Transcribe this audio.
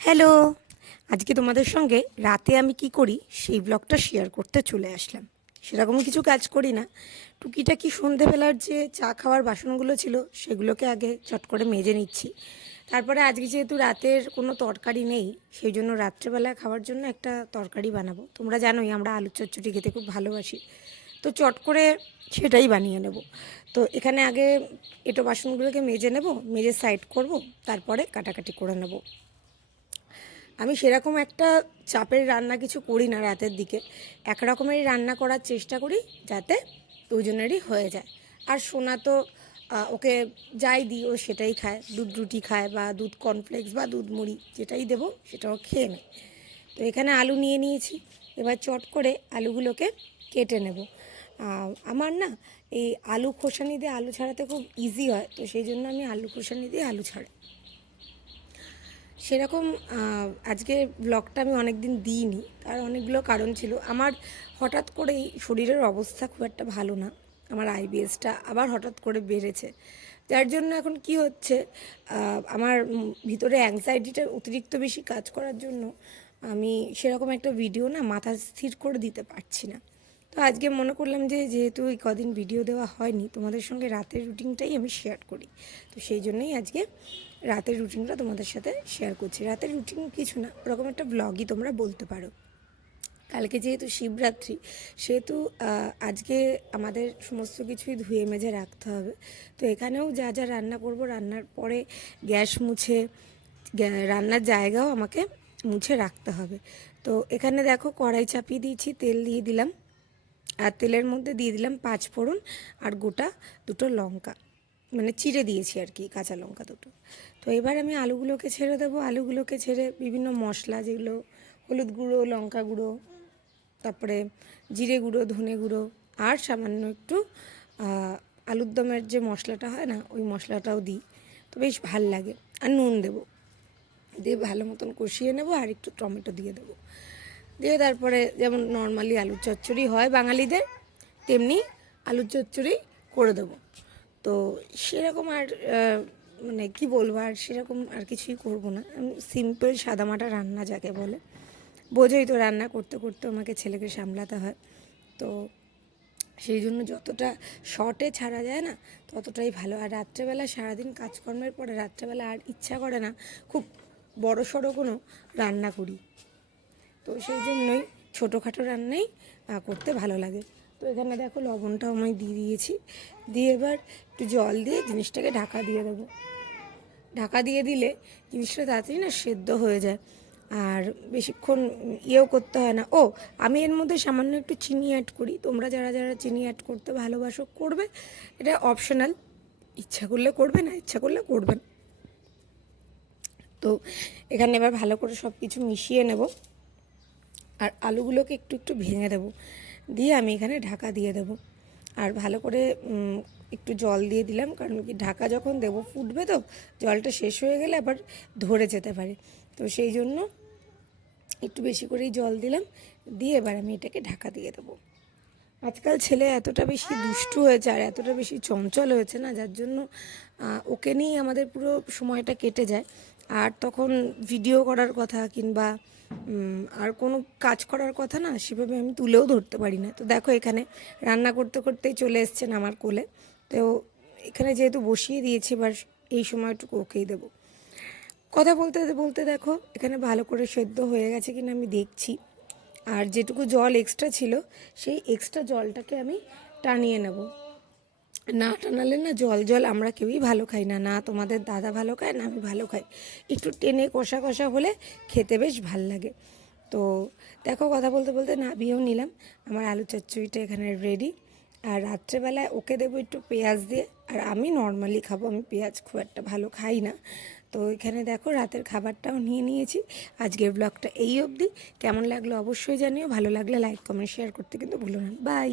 Hello, আজকে তোমাদের সঙ্গে রাতে আমি কি করি সেই ব্লগটা শেয়ার করতে চলে আসলাম। সেরকম কিছু কাজ করি না, টুকিটাকি সন্ধেবেলার যে চা খাওয়ার বাসনগুলো ছিল সেগুলোকে আগে চট করে মেজে নিচ্ছি। তারপরে আজকে যেহেতু রাতের কোনো তরকারি নেই, সেই জন্য রাত্রেবেলা খাওয়ার জন্য একটা তরকারি বানাবো। তোমরা জানোই আমরা আলুর চচ্চড়ি খেতে খুব ভালোবাসি, তো চট করে সেটাই বানিয়ে নেব। তো এখানে আগে এঁটো বাসনগুলোকে মেজে নেব, মেজে সাইড করব, তারপরে কাটাকাটি করে নেব। আমি সেরকম একটা চাপের রান্না কিছু করি না রাতের দিকে, এক রকমেরই রান্না করার চেষ্টা করি যাতে দুজনেরই হয়ে যায়। আর সোনা তো ওকে যাই দিই ও সেটাই খায়, দুধ রুটি খায় বা দুধ কর্নফ্লেক্স বা দুধ মুড়ি যেটাই দেবো সেটাও খেয়ে নেয়। তো এখানে আলু নিয়ে নিয়েছি, এবার চট করে আলুগুলোকে কেটে নেব। আমার না এই আলু খোসানি দিয়ে আলু ছাড়াতে খুব ইজি হয়, তো সেই জন্য আমি আলু খোসানি দিয়ে আলু ছাড়াই। সেরকম আজকে ব্লগটা আমি অনেক দিন দিইনি, তার অনেকগুলো কারণ ছিল। আমার হঠাৎ করেই শরীরের অবস্থা খুব একটা ভালো না, আমার আইবিএসটা আবার হঠাৎ করে বেড়েছে, যার জন্য এখন কি হচ্ছে, আমার ভিতরে অ্যাংজাইটিটা অতিরিক্ত বেশি কাজ করার জন্য আমি সেরকম একটা ভিডিও না মাথা স্থির করে দিতে পারছি না। তো আজকে মনে করলাম যে যেহেতু এই কদিন ভিডিও দেওয়া হয়নি, তোমাদের সঙ্গে রাতের রুটিনটাই আমি শেয়ার করি। তো সেই জন্যই আজকে রাতের রুটিনটা তোমাদের সাথে শেয়ার করছি। রাতের রুটিন কিছু না, ওরকম একটা ব্লগই তোমরা বলতে পারো। কালকে যেহেতু শিবরাত্রি, সেহেতু আজকে আমাদের সমস্ত কিছুই ধুয়ে মেজে রাখতে হবে। তো এখানেও যা যা রান্না করব, রান্নার পরে গ্যাস মুছে রান্নার জায়গাও আমাকে মুছে রাখতে হবে। তো এখানে দেখো কড়াই চাপিয়ে দিয়েছি, তেল দিয়ে দিলাম, আর তেলের মধ্যে দিয়ে দিলাম 5 ফোড়ন আর গোটা 2টো লঙ্কা, মানে চিড়ে দিয়েছি আর কি, কাঁচা লঙ্কা 2টো। তো এবার আমি আলুগুলোকে ছেড়ে দেবো। আলুগুলোকে ছেড়ে বিভিন্ন মশলা, যেগুলো হলুদ গুঁড়ো, লঙ্কা গুঁড়ো, তারপরে জিরে গুঁড়ো, ধনে গুঁড়ো, আর সামান্য একটু আলুর দমের যে মশলাটা হয় না, ওই মশলাটাও দিই, তো বেশ ভাল লাগে। আর নুন দেবো, দিয়ে ভালো মতন কষিয়ে নেব, আর একটু টমেটো দিয়ে দেবো। দিয়ে তারপরে যেমন নর্মালি আলুর চচ্চড়ি হয় বাঙালিদের, তেমনি আলুর চচ্চড়ি করে দেবো। তো সেরকম আর মানে কি বলবো, আর সেরকম আর কিছুই করবো না। সিম্পল সাদামাটা রান্না যাকে বলে, বোঝোই তো, রান্না করতে করতে আমাকে ছেলেকে সামলাতে হয়। তো সেই জন্য যতটা শর্টে ছাড়া যায় না ততটাই ভালো। আর রাত্রেবেলা সারাদিন কাজকর্মের পরে রাত্রেবেলা আর ইচ্ছা করে না খুব বড় সড়ো কোনো রান্না করি, তো সেই জন্যই ছোটোখাটো রান্নাই করতে ভালো লাগে। তো এখানে দেখো লবণটাও আমি দিয়ে দিয়েছি, দিয়ে এবার একটু জল দিয়ে জিনিসটাকে ঢাকা দিয়ে দেবো। ঢাকা দিয়ে দিলে জিনিসটা তাড়াতাড়ি না সেদ্ধ হয়ে যায়, আর বেশিক্ষণ ইয়েও করতে হয় না। ও, আমি এর মধ্যে সামান্য একটু চিনি অ্যাড করি, তোমরা যারা যারা চিনি অ্যাড করতে ভালোবাসো করবে, এটা অপশনাল, ইচ্ছা করলে করবে, না ইচ্ছা করলে করবে না। তো এখানে এবার ভালো করে সব কিছু মিশিয়ে নেব, আর আলুগুলোকে একটু একটু ভেঙে দেবো, দিয়ে আমি এখানে ঢাকা দিয়ে দেবো। আর ভালো করে একটু জল দিয়ে দিলাম, কারণ কি ঢাকা যখন দেবো ফুটবে, তো জলটা শেষ হয়ে গেলে আবার ধরে যেতে পারে, তো সেই জন্য একটু বেশি করেই জল দিলাম, দিয়ে এবার আমি এটাকে ঢাকা দিয়ে দেবো। আজকাল ছেলে এতটা বেশি দুষ্টু হয়েছে আর এতটা বেশি চঞ্চল হয়েছে না, যার জন্য ওকে নিয়েই আমাদের পুরো সময়টা কেটে যায়। আর তখন ভিডিও করার কথা কিংবা আর কোনো কাজ করার কথা না সেভাবে আমি তুলেও ধরতে পারি না। তো দেখো এখানে রান্না করতে করতেই চলে এসছেন আমার কোলে, তো এখানে যেহেতু বসিয়ে দিয়েছি, এবার এই সময়টুকু ওকেই দেবো। কথা বলতে বলতে দেখো এখানে ভালো করে সেদ্ধ হয়ে গেছে কিনা আমি দেখছি, আর যেটুকু জল এক্সট্রা ছিল সেই এক্সট্রা জলটাকে আমি টানিয়ে নেব। না টানালে না জল জল আমরা কেউই ভালো খাই না, না তোমাদের দাদা ভালো খায় না আমি ভালো খাই, একটু টেনে কষা কষা হলে খেতে বেশ ভাল লাগে। তো দেখো কথা বলতে বলতে নামিয়েও নিলাম, আমার আলু চচ্চড়িটা এখানে রেডি। আর রাত্রেবেলায় ওকে দেবো একটু পেঁয়াজ দিয়ে, আর আমি নর্মালি খাবো, আমি পেঁয়াজ খুব একটা ভালো খাই না। তো এখানে দেখো রাতের খাবারটাও নিয়ে নিয়েছি। আজকের ব্লগটা এই অবধি, কেমন লাগলো অবশ্যই জানিও, ভালো লাগলে লাইক কমেন্ট শেয়ার করতে কিন্তু ভুলো না। বাই।